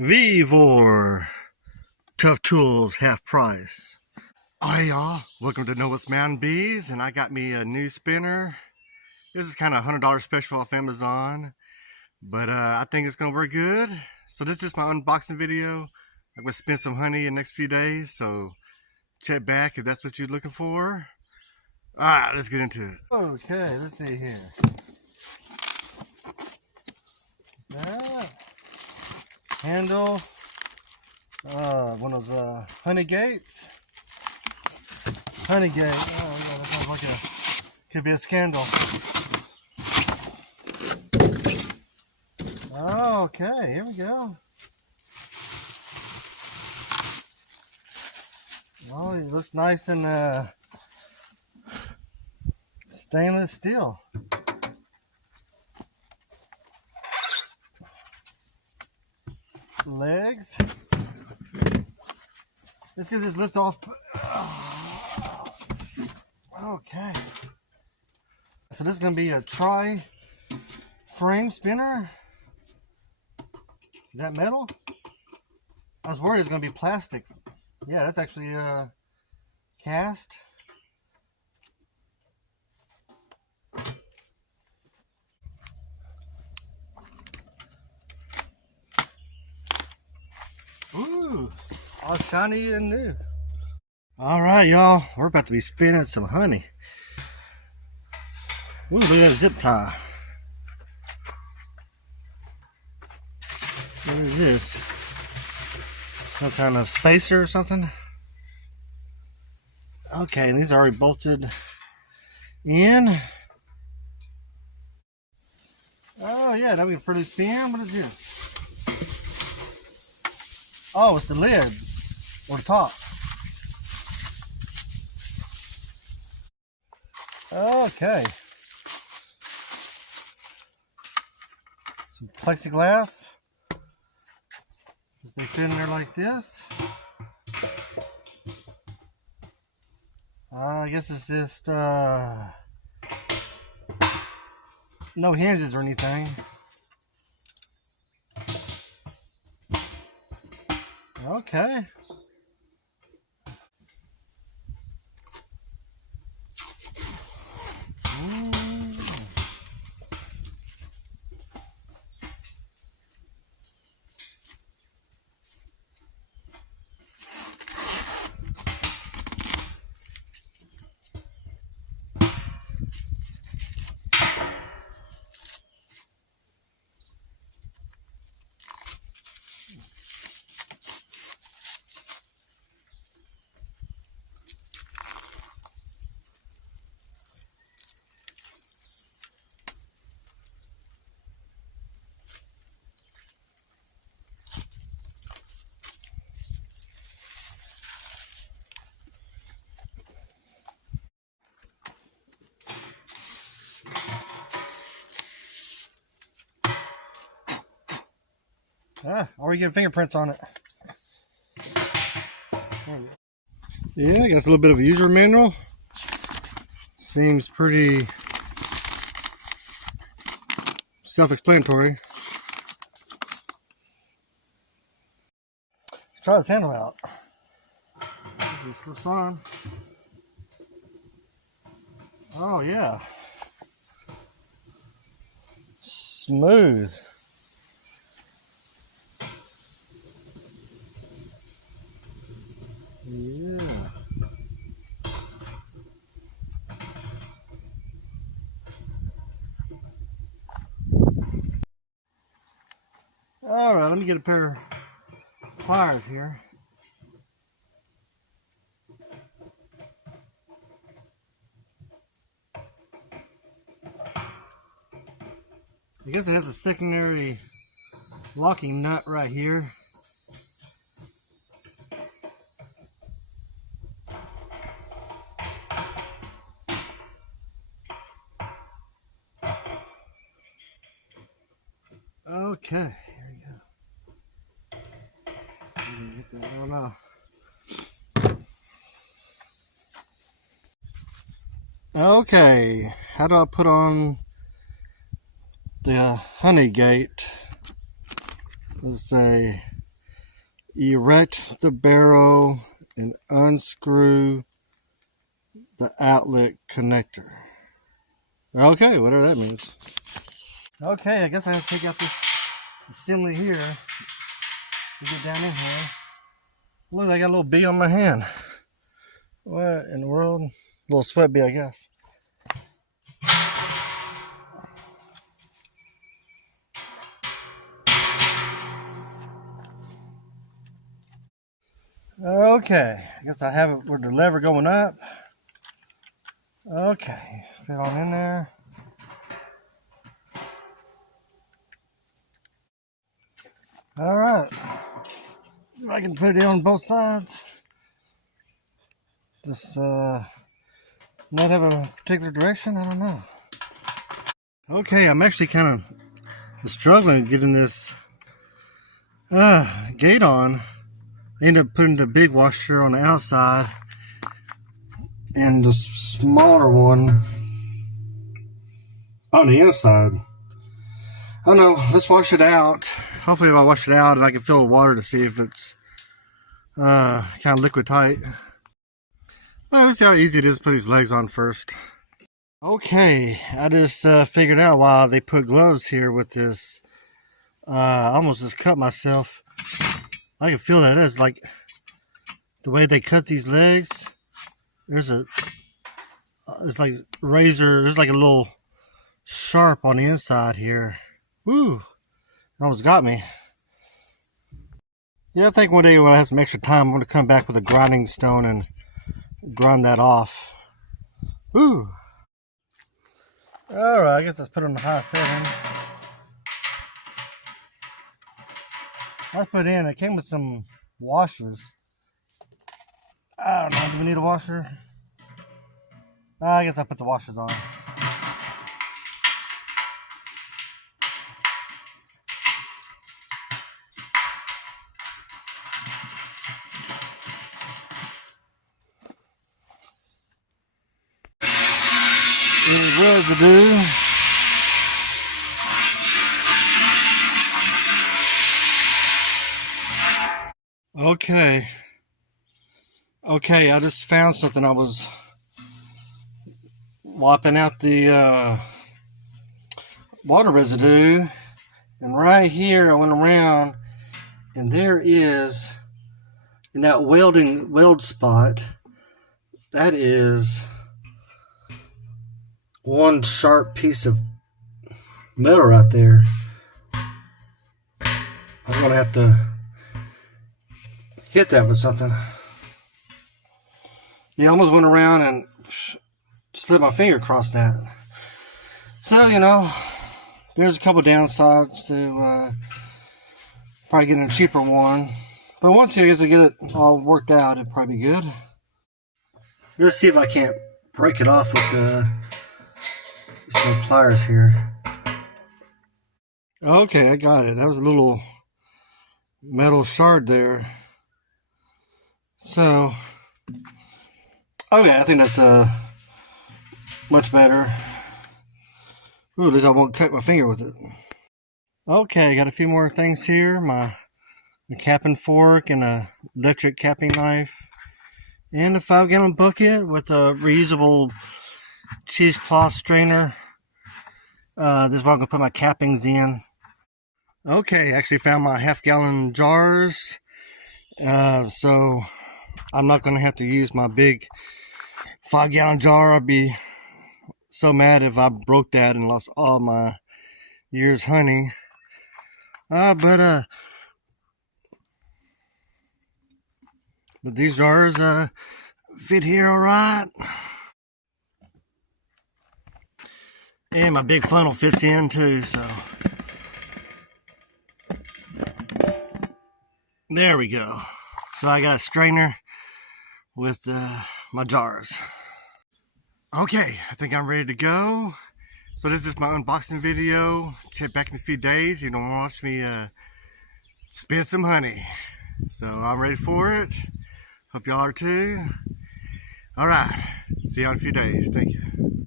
Vevor, tough tools, half price. Hi y'all, welcome to Know What's Mountain Bees, and I got me a new spinner. This is kind of $100 special off Amazon, but I think it's gonna work good. So this is my unboxing video. I'm gonna spin some honey in the next few days, so check back if that's what you're looking for. All right, let's get into it. Okay, let's see here. That handle, one of those honey gates. Honey gate. Oh no, that sounds like could be a scandal. Oh, okay, here we go. Well, it looks nice and stainless steel. Legs. Let's see if this lift off. Okay. So this is going to be a tri-frame spinner. Is that metal? I was worried it was going to be plastic. Yeah, that's actually cast. Ooh, all shiny and new. All right, y'all, we're about to be spinning some honey. Ooh, look at that zip tie. What is this? Some kind of spacer or something? Okay, and these are already bolted in. Oh yeah, now we can further spin. What is this? Oh, it's the lid or the top. Okay. Some plexiglass. Just they fit in there like this. I guess it's just no hinges or anything. Okay. Or you get fingerprints on it. Yeah, I got a little bit of a user manual. Seems pretty self-explanatory. Let's try this handle out. This slips on. Oh yeah. Smooth. Yeah. All right, let me get a pair of pliers here. I guess it has a secondary locking nut right here. Okay, here we go. Get that one off. Okay, how do I put on the honey gate? Let's say erect the barrel and unscrew the outlet connector. Okay, whatever that means. Okay, I guess I have to take out this assembly here to get down in here. Look, I got a little bee on my hand. What in the world? A little sweat bee, I guess. Okay, I guess I have it with the lever going up. Okay, fit on in there. All right, see if I can put it on both sides. This not have a particular direction, I don't know. Okay, I'm actually kind of struggling getting this gate on. I ended up putting the big washer on the outside and the smaller one on the inside. I don't know, let's wash it out. Hopefully if I wash it out and I can fill it with water to see if it's kind of liquid tight. Let's see how easy it is to put these legs on first. Okay, I just figured out why they put gloves here with this. I almost just cut myself. I can feel that. It's like the way they cut these legs. There's a, it's like razor. There's like a little sharp on the inside here. Woo! Almost got me. Yeah, I think one day when I have some extra time, I'm going to come back with a grinding stone and grind that off. Woo! All right, I guess let's put it on the high setting. I put in, it came with some washers. I don't know, do we need a washer? I guess I'll put the washers on. Any residue. Okay, I just found something. I was wiping out the water residue, and right here I went around, and there is, in that weld spot, that is one sharp piece of metal right there. I'm gonna have to hit that with something. Yeah, I almost went around and slipped my finger across that. So, you know, there's a couple downsides to probably getting a cheaper one. But once I guess I get it all worked out, it'd probably be good. Let's see if I can't break it off with some pliers here. Okay, I got it. That was a little metal shard there. So, okay, I think that's much better. Ooh, at least I won't cut my finger with it. Okay, I got a few more things here. My capping fork and a electric capping knife. And a 5-gallon bucket with a reusable cheesecloth strainer. This is what I'm going to put my cappings in. Okay, actually found my half-gallon jars. So I'm not going to have to use my big 5-gallon jar. I'd be so mad if I broke that and lost all my year's honey. But these jars fit here all right. And my big funnel fits in too, so. There we go. So I got a strainer with my jars. Okay, I think I'm ready to go. So this is my unboxing video. Check back in a few days. You don't want to watch me spin some honey. So I'm ready for it. Hope y'all are too. All right, see y'all in a few days. Thank you.